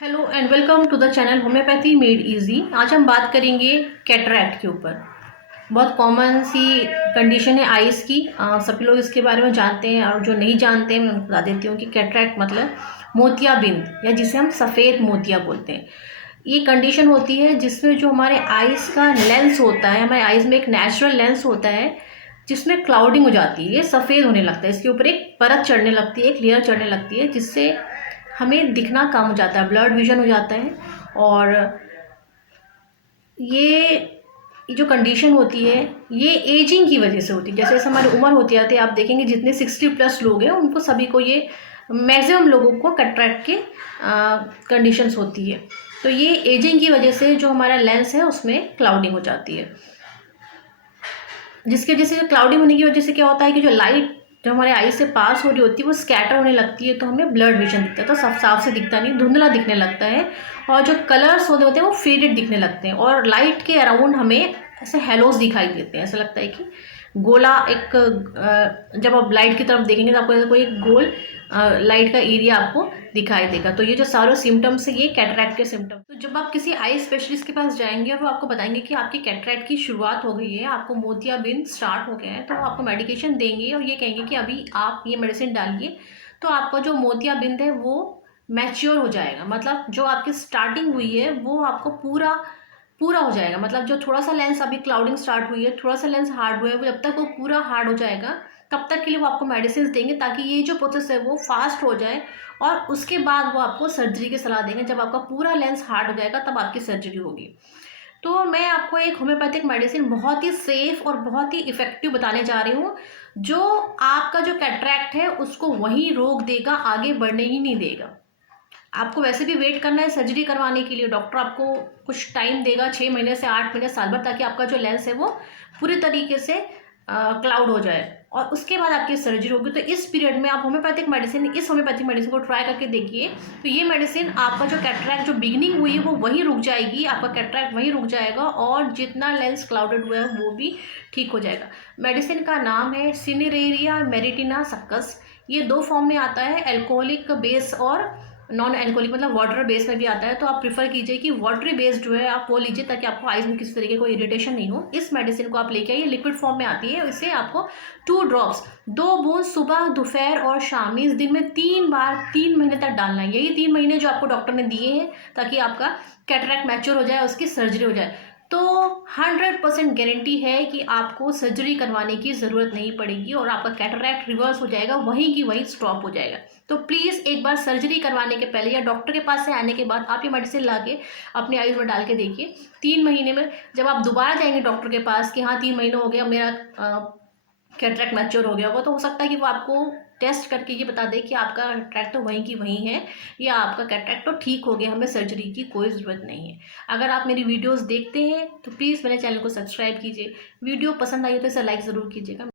Hello and welcome to the channel homeopathy made easy. आज हम बात करेंगे कैटरैक्ट के ऊपर। बहुत कॉमन सी कंडीशन है आइज़ की। सभी लोग इसके बारे में जानते हैं और जो नहीं जानते हैं मैं उनको बता देती हूँ कि कैटरैक्ट मतलब मोतियाबिंद या जिसे हम सफ़ेद मोतिया बोलते हैं। ये कंडीशन होती है जिसमें जो हमारे आइज़ का लेंस होता है, हमारे आइज़ में एक नेचुरल लेंस होता है जिसमें क्लाउडिंग हो जाती है, ये सफ़ेद होने लगता है, इसके ऊपर एक परत चढ़ने लगती है, एक लेयर चढ़ने लगती है जिससे हमें दिखना कम हो जाता है, ब्लड विजन हो जाता है। और ये जो कंडीशन होती है ये एजिंग की वजह से होती है। जैसे जैसे हमारी उम्र होती जाती है, आप देखेंगे जितने 60+ लोग हैं उनको सभी को ये, मैक्सिमम लोगों को कैटरैक्ट के कंडीशंस होती है। तो ये एजिंग की वजह से जो हमारा लेंस है उसमें क्लाउडिंग हो जाती है, जिसके वजह से क्लाउडिंग होने की वजह से क्या होता है कि जो लाइट जो हमारे आई से पास हो रही होती है वो स्कैटर होने लगती है, तो हमें ब्लड विजन दिखता है, तो साफ साफ से दिखता नहीं, धुंधला दिखने लगता है। और जो कलर्स होते हैं वो फेडेड दिखने लगते हैं और लाइट के अराउंड हमें ऐसे हेलोस दिखाई देते हैं। ऐसा लगता है कि गोला एक जब आप लाइट की तरफ देखेंगे तो आपको कोई एक गोल लाइट का एरिया आपको दिखाई देगा। तो ये जो सारे सिम्टम्स है ये कैटरैक्ट के सिम्टम्स। तो जब आप किसी आई स्पेशलिस्ट के पास जाएंगे और वो आपको बताएंगे कि आपकी कैटरैक्ट की शुरुआत हो गई है, आपको मोतियाबिंद स्टार्ट हो गया है, तो वो आपको मेडिकेशन देंगे और ये कहेंगे कि अभी आप ये मेडिसिन डालिए तो आपका जो मोतियाबिंद है वो मैच्योर हो जाएगा। मतलब जो आपकी स्टार्टिंग हुई है वो आपको पूरा पूरा हो जाएगा। मतलब जो थोड़ा सा लेंस अभी क्लाउडिंग स्टार्ट हुई है, थोड़ा सा लेंस हार्ड हुआ है, वो जब तक वो पूरा हार्ड हो जाएगा तब तक के लिए वो आपको मेडिसिन देंगे ताकि ये जो प्रोसेस है वो फास्ट हो जाए। और उसके बाद वो आपको सर्जरी की सलाह देंगे। जब आपका पूरा लेंस हार्ड हो जाएगा तब आपकी सर्जरी होगी। तो मैं आपको एक होम्योपैथिक मेडिसिन बहुत ही सेफ और बहुत ही इफेक्टिव बताने जा रही हूँ, जो आपका जो कैटरैक्ट है उसको वहीं रोक देगा, आगे बढ़ने ही नहीं देगा। आपको वैसे भी वेट करना है सर्जरी करवाने के लिए, डॉक्टर आपको कुछ टाइम देगा, 6 महीने से 8 महीने साल भर, ताकि आपका जो लेंस है वो पूरी तरीके से क्लाउड हो जाए और उसके बाद आपकी सर्जरी होगी। तो इस पीरियड में आप इस होम्योपैथिक मेडिसिन को ट्राई करके देखिए। तो ये मेडिसिन आपका जो कैटरैक्ट जो बिगिनिंग हुई है वो वहीं रुक जाएगी, आपका कैटरैक्ट वहीं रुक जाएगा और जितना लेंस क्लाउडेड हुआ है वो भी ठीक हो जाएगा। मेडिसिन का नाम है सिनेरेरिया मेरिटिना सक्कस। ये 2 फॉर्म में आता है, एल्कोहलिक बेस और नॉन एल्कोहलिक, मतलब वाटर बेस में भी आता है। तो आप प्रीफर कीजिए कि वाटरी बेस्ड जो है आप वो लीजिए ताकि आपको आइज में किसी तरीके को इरिटेशन नहीं हो। इस मेडिसिन को आप लेके आइए, लिक्विड फॉर्म में आती है। इसे आपको 2 ड्रॉप्स 2 बूंद सुबह दोपहर और शाम में इस दिन में 3 बार 3 महीने तक डालना है। यही 3 महीने जो आपको डॉक्टर ने दिए हैं ताकि आपका कैटरैक्ट मैच्योर हो जाए, उसकी सर्जरी हो जाए। तो 100% गारंटी है कि आपको सर्जरी करवाने की ज़रूरत नहीं पड़ेगी और आपका कैटरैक्ट रिवर्स हो जाएगा, वहीं की वहीं स्टॉप हो जाएगा। तो प्लीज़ एक बार सर्जरी करवाने के पहले या डॉक्टर के पास से आने के बाद आप ये मेडिसिन ला के अपनी आइज़ में डाल के देखिए। 3 महीने में जब आप दोबारा जाएंगे डॉक्टर के पास कि हाँ 3 महीने हो गया, मेरा कैटरैक्ट मैच्योर हो गया होगा, तो हो सकता है कि वो आपको टेस्ट करके ये बता दे कि आपका कैटरैक्ट तो वहीं की वहीं है या आपका कैटरैक्ट तो ठीक हो गया, हमें सर्जरी की कोई ज़रूरत नहीं है। अगर आप मेरी वीडियोस देखते हैं तो प्लीज़ मेरे चैनल को सब्सक्राइब कीजिए। वीडियो पसंद आई हो तो इसे लाइक ज़रूर कीजिएगा।